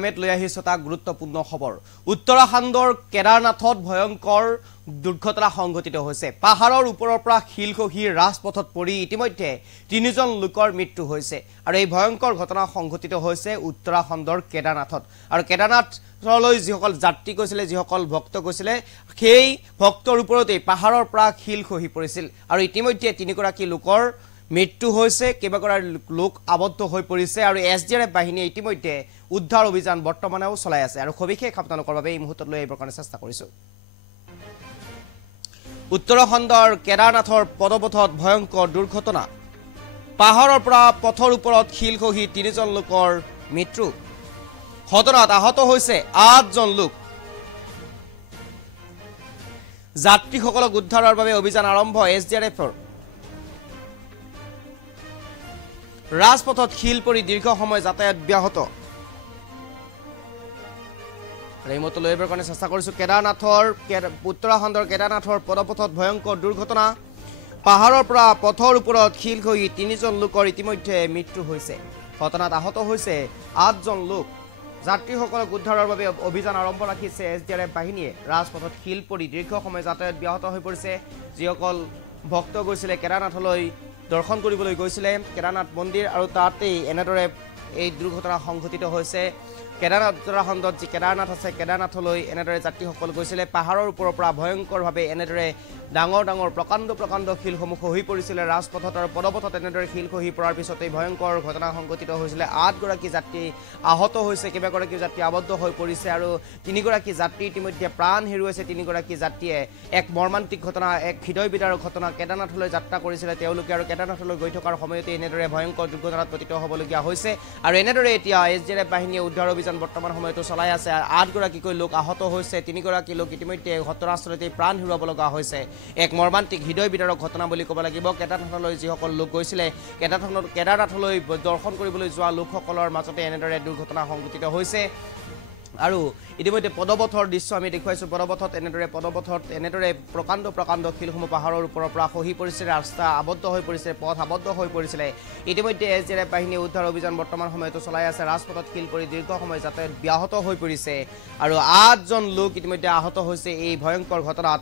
আমেত লৈ আহিছো এটা গুৰুত্বপূৰ্ণ খবৰ উত্তৰাখণ্ডৰ কেদাৰনাথত ভয়ংকৰ দুৰ্ঘটনা সংঘটিত হৈছে পাহাৰৰ ওপৰৰ পৰা শিল খহি ৰাজপথত পৰি ইতিমধ্যে তিনিজন লোকৰ মৃত্যু হৈছে আৰু এই ভয়ংকৰ ঘটনা সংঘটিত হৈছে উত্তৰাখণ্ডৰ কেদাৰনাথত আৰু কেদাৰনাথলৈ যিসকল যাত্ৰী গৈছিল যিসকল ভক্ত গৈছিল সেই ভক্তৰ ওপৰতে পাহাৰৰ পৰা শিল খহি পৰিছিল আৰু ইতিমধ্যে তিনিগৰাকী লোকৰ মৃত্যু হৈছে কেইবাগৰাকী লোক আবদ্ধ হৈ পৰিছে আৰু এছডিআৰএফ বাহিনীয়ে ইতিমধ্যে উদ্ধাৰ অভিযান বৰ্তমানেও চলাই আছে আৰু সবিশেষ আপোনালোকৰ বাবে এই মুহূৰ্তত লৈ আহিবৰ কাৰণে চেষ্টা কৰিছো উত্তৰাখণ্ডৰ কেদাৰনাথৰ পদপথত ভয়ংকৰ দুৰ্ঘটনা পাহাৰৰ পৰা পথৰ ওপৰত শিল খহি তিনিজন লোকৰ মৃত্যু ঘটনাত আহত হৈছে ৮জন লোক যাত্ৰীসকলক উদ্ধাৰৰ বাবে অভিযান আৰম্ভ এছডিআৰএফৰ ৰাজপথত শিল পৰি দীৰ্ঘ সময় যাতায়াত ব্যাহত ৰেমত লৈ আহিবৰ কাৰণে চেষ্টা কৰিছো কেদাৰনাথৰ উত্তৰাখণ্ডৰ কেদাৰনাথৰ পদপথত ভয়ংকৰ দুৰ্ঘটনা পাহাৰৰ পৰা পথৰ ওপৰত শিল খহি তিনিজন লোকৰ ইতিমধ্যে মৃত্যু হৈছে ঘটনাত আহত হৈছে ৮জন লোক যাত্ৰীসকলক উদ্ধাৰৰ বাবে অভিযান আৰম্ভ ৰাখিছে এছডিআৰএফ বাহিনীয়ে ৰাজপথত শিল পৰি দীৰ্ঘ সময় যাতায়াত ব্যাহত হৈ পৰিছে যিসকল ভক্ত গৈছিল কেদাৰনাথলৈ দৰ্শন কৰিবলৈ গৈছিল কেদাৰনাথ মন্দিৰ আৰু তাতেই এনেদৰে এই দুৰ্ঘটনা সংঘটিত হৈছে উত্তৰাখণ্ডত যি কেদাৰনাথ আছে কেদাৰনাথলৈ এনেদৰে যাত্ৰীসকল গৈছিল পাহাৰৰ ওপৰৰ পৰা ভয়ংকৰভাৱে এনেদৰে ডাঙৰ ডাঙৰ প্ৰকাণ্ড শিলসমূহ খহি পৰিছিল ৰাজপথত আৰু পদপথত এনেদৰে শিল খহি পৰাৰ পিছতে ভয়ংকৰ ঘটনা সংঘটিত হৈছিল ৮গৰাকী যাত্ৰী আহত হৈছে কেইবাগৰাকী যাত্ৰী আবদ্ধ হৈ পৰিছে আৰু তিনিগৰাকী যাত্ৰী ইতিমধ্যে প্ৰাণ হেৰুৱাইছে তিনিগৰাকী যাত্ৰীয়ে এক মৰ্মান্তিক ঘটনা এক হৃদয় বিদাৰক ঘটনা কেদাৰনাথলৈ যাত্ৰা কৰিছিল তেওঁলোকে আৰু কেদাৰনাথলৈ গৈ থকাৰ সময়তে এনেদৰে ভয়ংকৰ দুৰ্ঘটনাত পতিত হ'বলগীয়া হৈছে আৰু এনেদৰে এতিয়া এছডিআৰএফ বাহিনীয়ে উদ্ধাৰ অভিযান বৰ্তমান সময়তো চলাই আছে ৮গৰাকীকৈ লোক আহত হৈছে তিনিগৰাকী লোক ইতিমধ্যে ঘটনাস্থলীতে প্ৰাণ হেৰুৱাব লগা হৈছে এক মৰ্মান্তিক হৃদয় বিদাৰক ঘটনা বুলি ক'ব লাগিব কেদাৰনাথলৈ যিসকল লোক গৈছিলে কেদাৰনাথলৈ দৰ্শন কৰিবলৈ যোৱা লোকসকলৰ মাজতে এনেদৰে দুৰ্ঘটনা সংঘটিত হৈছে আৰু ইতিমধ্যে পদপথৰ দৃশ্য আমি দেখুৱাইছো পদপথত এনেদৰে প্ৰকাণ্ড শিলসমূহ পাহাৰৰ ওপৰৰ পৰা খহি পৰিছিল ৰাস্তা আবদ্ধ হৈ পৰিছে পথ আবদ্ধ হৈ পৰিছিল ইতিমধ্যে এছডিআৰএফ বাহিনীয়ে উদ্ধাৰ অভিযান বৰ্তমান সময়তো চলাই আছে ৰাজপথত শিল পৰি দীৰ্ঘ সময় যাতায়াত ব্যাহত হৈ পৰিছে আৰু ৮জন লোক ইতিমধ্যে আহত হৈছে এই ভয়ংকৰ ঘটনাত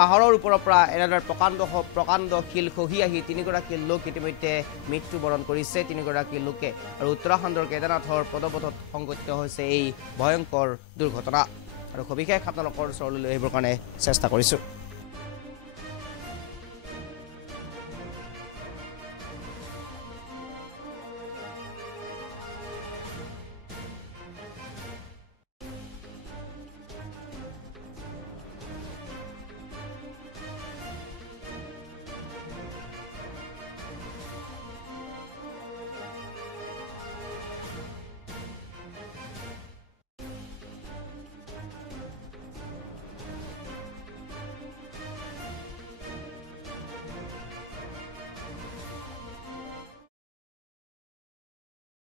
পাহাৰৰ ওপৰৰ পৰা এনেদৰে প্ৰকাণ্ড শিল খহি আহি তিনিগৰাকী লোক ইতিমধ্যে মৃত্যুবৰণ কৰিছে তিনিগৰাকী লোকে আৰু উত্তৰাখণ্ডৰ কেদাৰনাথৰ পদপথত সংঘটিত হৈছে এই ভয়ংকৰ দুৰ্ঘটনা আৰু সবিশেষ আপোনালোকৰ ওচৰলৈ লৈ আহিবৰ কাৰণে চেষ্টা কৰিছো